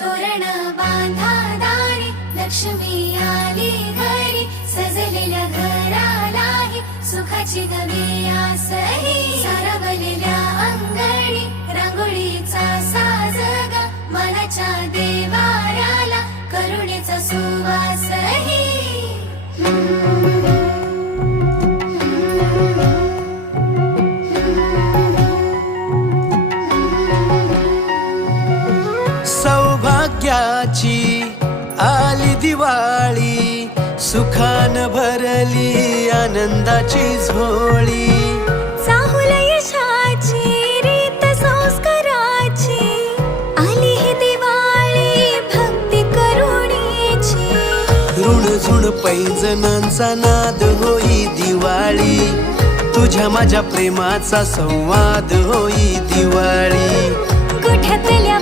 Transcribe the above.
तोरण बांधा दारी, लक्ष्मी आली घरी, सजलेल्या घरालाही सुखाची गवी आसही. सारवलेल्या अंगणी रांगोळीचा साजगा, मनाच्या देवाऱ्याला करुणेचा सुवासही. सौभाग्याची आली दिवाळी, सुखान भरली आनंदाची झोळी. चाहुल यशाची रीत संस्काराची, आली ही दिवाळी भक्ती करुणेची. ऋणझुण पैंजणांचा नाद होई दिवाळी, तुझ्या माझ्या प्रेमाचा संवाद होई दिवाळी. गोठ्यातल्या